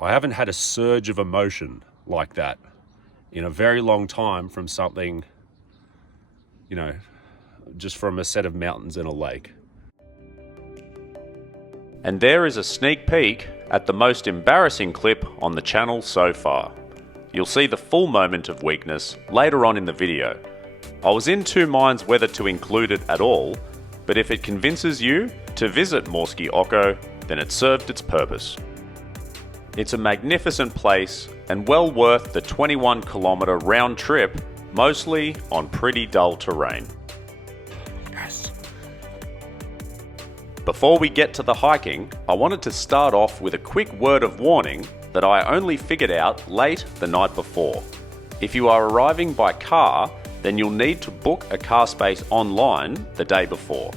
I haven't had a surge of emotion like that in a very long time from something, you know, just from a set of mountains and a lake. And there is a sneak peek at the most embarrassing clip on the channel so far. You'll see the full moment of weakness later on in the video. I was in two minds whether to include it at all, but if it convinces you to visit Morskie Oko, then it served its purpose. It's a magnificent place and well worth the 21-kilometre round trip, mostly on pretty dull terrain. Yes. Before we get to the hiking, I wanted to start off with a quick word of warning that I only figured out late the night before. If you are arriving by car, then you'll need to book a car space online the day before.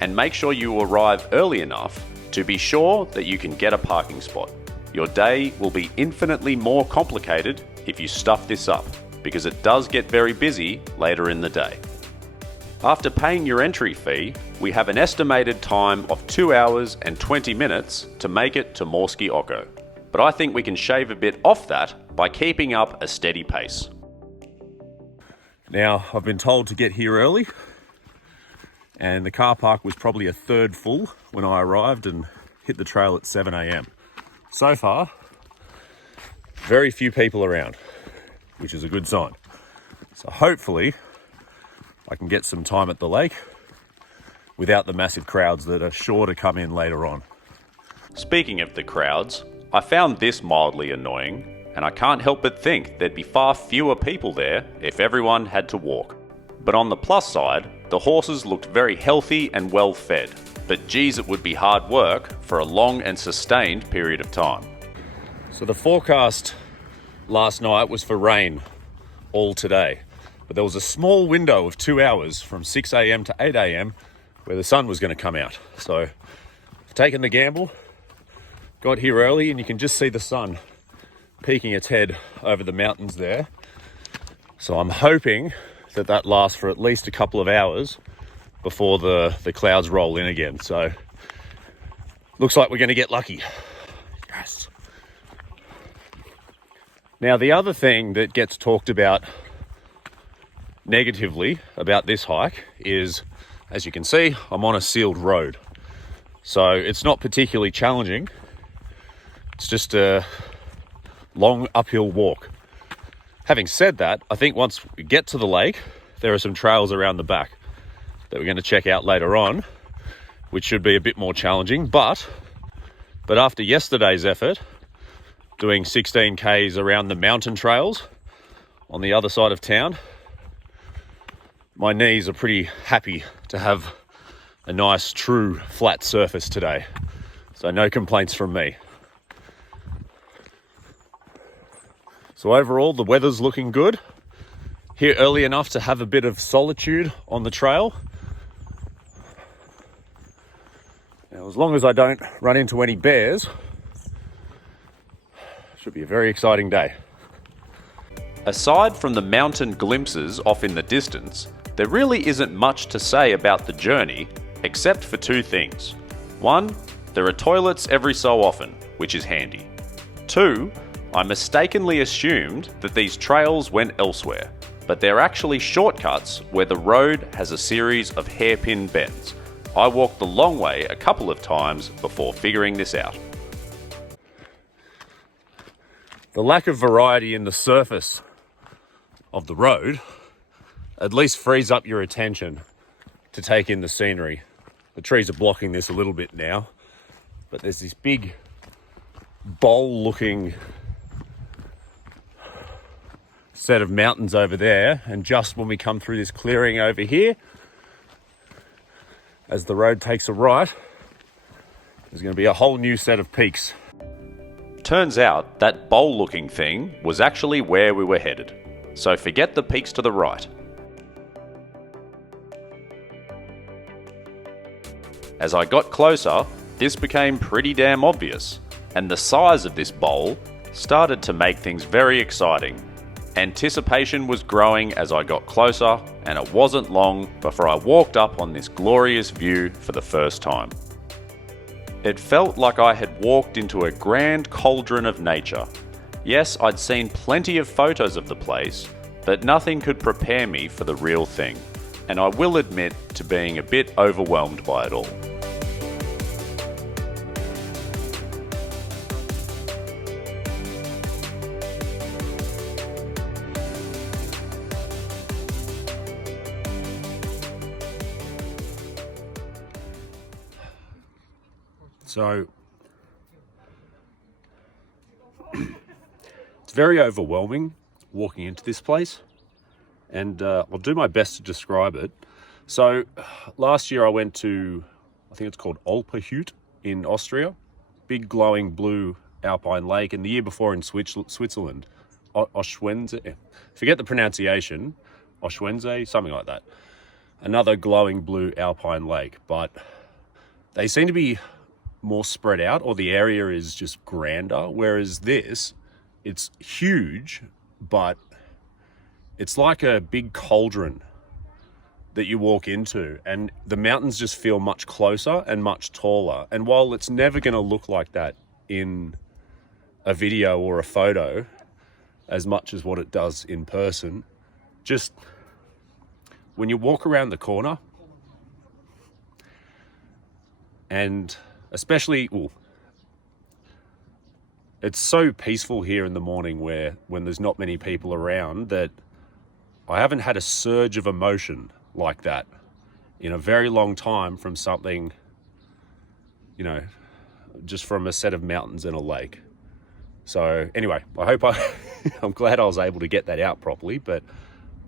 And make sure you arrive early enough to be sure that you can get a parking spot. Your day will be infinitely more complicated if you stuff this up, because it does get very busy later in the day. After paying your entry fee, we have an estimated time of 2 hours and 20 minutes to make it to Morskie Oko. But I think we can shave a bit off that by keeping up a steady pace. Now, I've been told to get here early, and the car park was probably a third full when I arrived and hit the trail at 7 a.m. So far, very few people around, which is a good sign. So hopefully I can get some time at the lake without the massive crowds that are sure to come in later on. Speaking of the crowds, I found this mildly annoying, and I can't help but think there'd be far fewer people there if everyone had to walk. But on the plus side, the horses looked very healthy and well fed, but geez, it would be hard work for a long and sustained period of time. So the forecast last night was for rain all today, but there was a small window of 2 hours from 6 a.m. to 8 a.m. where the sun was going to come out. So I've taken the gamble, got here early, and you can just see the sun peeking its head over the mountains there. So I'm hoping that lasts for at least a couple of hours before the clouds roll in again. So looks like we're going to get lucky. Yes. Now, the other thing that gets talked about negatively about this hike is, as you can see, I'm on a sealed road. So it's not particularly challenging. It's just a long uphill walk. Having said that, I think once we get to the lake, there are some trails around the back that we're going to check out later on, which should be a bit more challenging. But after yesterday's effort, doing 16 Ks around the mountain trails on the other side of town, my knees are pretty happy to have a nice, true, flat surface today. So no complaints from me. So overall, the weather's looking good. Here early enough to have a bit of solitude on the trail. Now, as long as I don't run into any bears, should be a very exciting day. Aside from the mountain glimpses off in the distance, there really isn't much to say about the journey, except for two things. One, there are toilets every so often, which is handy. Two, I mistakenly assumed that these trails went elsewhere, but they're actually shortcuts where the road has a series of hairpin bends. I walked the long way a couple of times before figuring this out. The lack of variety in the surface of the road at least frees up your attention to take in the scenery. The trees are blocking this a little bit now, but there's this big bowl-looking set of mountains over there, and just when we come through this clearing over here, as the road takes a right, there's going to be a whole new set of peaks. Turns out that bowl-looking thing was actually where we were headed, so forget the peaks to the right. As I got closer, this became pretty damn obvious, and the size of this bowl started to make things very exciting. Anticipation was growing as I got closer, and it wasn't long before I walked up on this glorious view for the first time. It felt like I had walked into a grand cauldron of nature. Yes, I'd seen plenty of photos of the place, but nothing could prepare me for the real thing, and I will admit to being a bit overwhelmed by it all. So, it's very overwhelming walking into this place, and I'll do my best to describe it. So, last year I went to, I think it's called Alperhut in Austria, big glowing blue alpine lake, and the year before in Switzerland, Oschwendse, forget the pronunciation, Oschwendse, something like that. Another glowing blue alpine lake, but they seem to be more spread out, or the area is just grander, whereas this, it's huge, but it's like a big cauldron that you walk into, and the mountains just feel much closer and much taller. And while it's never going to look like that in a video or a photo as much as what it does in person, just when you walk around the corner, and especially, it's so peaceful here in the morning when there's not many people around, that I haven't had a surge of emotion like that in a very long time from something, just from a set of mountains and a lake. So anyway, I'm glad I was able to get that out properly, but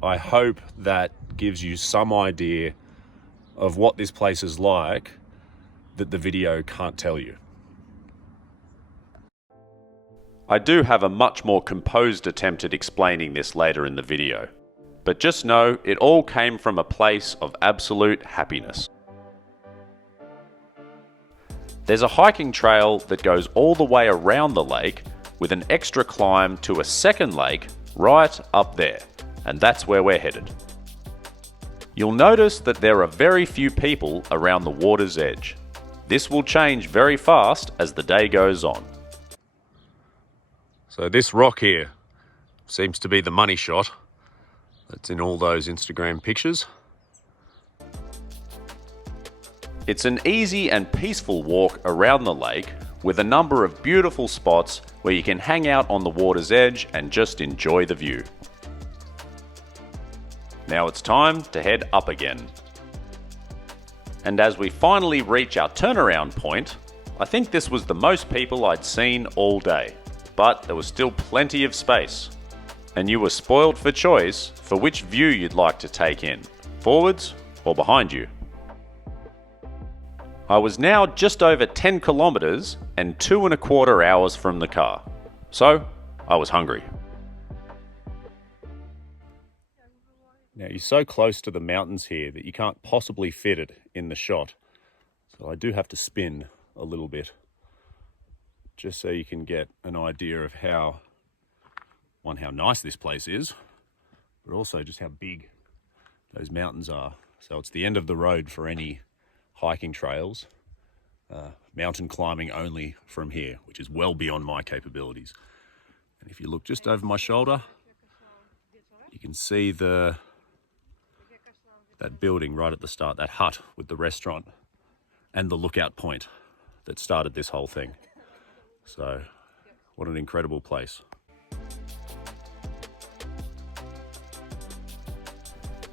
I hope that gives you some idea of what this place is like that the video can't tell you. I do have a much more composed attempt at explaining this later in the video, but just know it all came from a place of absolute happiness. There's a hiking trail that goes all the way around the lake with an extra climb to a second lake right up there, and that's where we're headed. You'll notice that there are very few people around the water's edge. This will change very fast as the day goes on. So this rock here seems to be the money shot that's in all those Instagram pictures. It's an easy and peaceful walk around the lake with a number of beautiful spots where you can hang out on the water's edge and just enjoy the view. Now it's time to head up again. And as we finally reach our turnaround point, I think this was the most people I'd seen all day, but there was still plenty of space. And you were spoiled for choice for which view you'd like to take in, forwards or behind you. I was now just over 10 kilometers and 2.25 hours from the car, so I was hungry. Now you're so close to the mountains here that you can't possibly fit it in the shot. So I do have to spin a little bit, just so you can get an idea of how nice this place is, but also just how big those mountains are. So it's the end of the road for any hiking trails. Mountain climbing only from here, which is well beyond my capabilities. And if you look just over my shoulder, you can see that building right at the start, that hut with the restaurant and the lookout point that started this whole thing. So what an incredible place.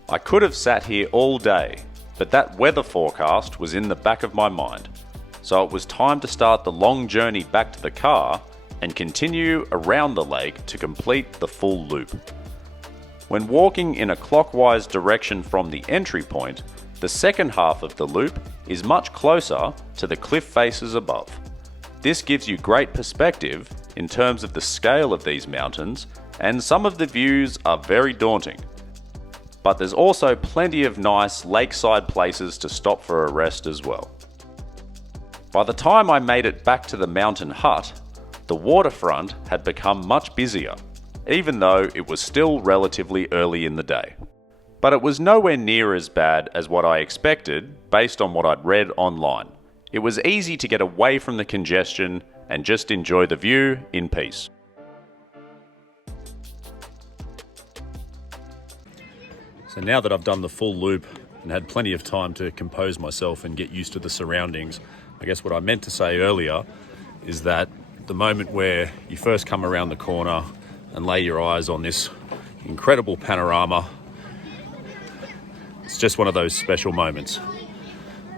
I could have sat here all day, but that weather forecast was in the back of my mind. So it was time to start the long journey back to the car and continue around the lake to complete the full loop. When walking in a clockwise direction from the entry point, the second half of the loop is much closer to the cliff faces above. This gives you great perspective in terms of the scale of these mountains, and some of the views are very daunting. But there's also plenty of nice lakeside places to stop for a rest as well. By the time I made it back to the mountain hut, the waterfront had become much busier, even though it was still relatively early in the day. But it was nowhere near as bad as what I expected based on what I'd read online. It was easy to get away from the congestion and just enjoy the view in peace. So now that I've done the full loop and had plenty of time to compose myself and get used to the surroundings, I guess what I meant to say earlier is that the moment where you first come around the corner and lay your eyes on this incredible panorama, it's just one of those special moments.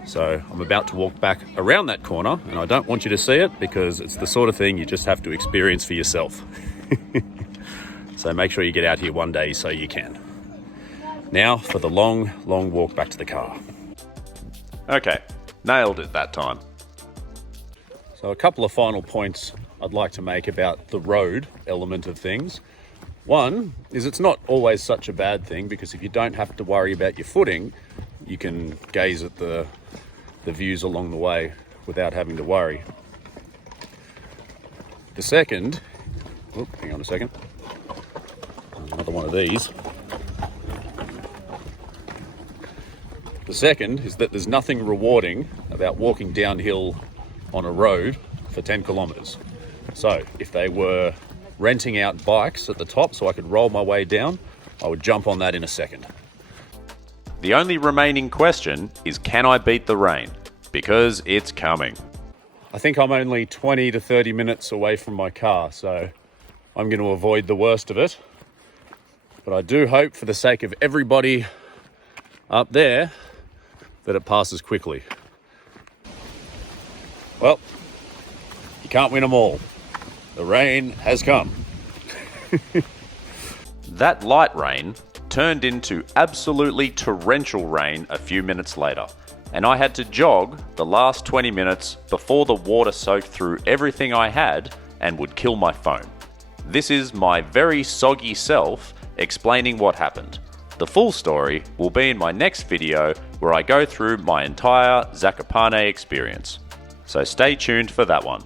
So I'm about to walk back around that corner, and I don't want you to see it because it's the sort of thing you just have to experience for yourself. So make sure you get out here one day so you can. Now for the long, long walk back to the car. Okay, nailed it that time. So a couple of final points I'd like to make about the road element of things. One is it's not always such a bad thing, because if you don't have to worry about your footing, you can gaze at the views along the way without having to worry. The second, hang on a second, another one of these. The second is that there's nothing rewarding about walking downhill on a road for 10 kilometers. So if they were renting out bikes at the top so I could roll my way down, I would jump on that in a second. The only remaining question is, can I beat the rain? Because it's coming. I think I'm only 20 to 30 minutes away from my car, so I'm going to avoid the worst of it. But I do hope, for the sake of everybody up there, that it passes quickly. Well, you can't win them all. The rain has come. That light rain turned into absolutely torrential rain a few minutes later, and I had to jog the last 20 minutes before the water soaked through everything I had and would kill my phone. This is my very soggy self explaining what happened. The full story will be in my next video, where I go through my entire Zakopane experience. So stay tuned for that one.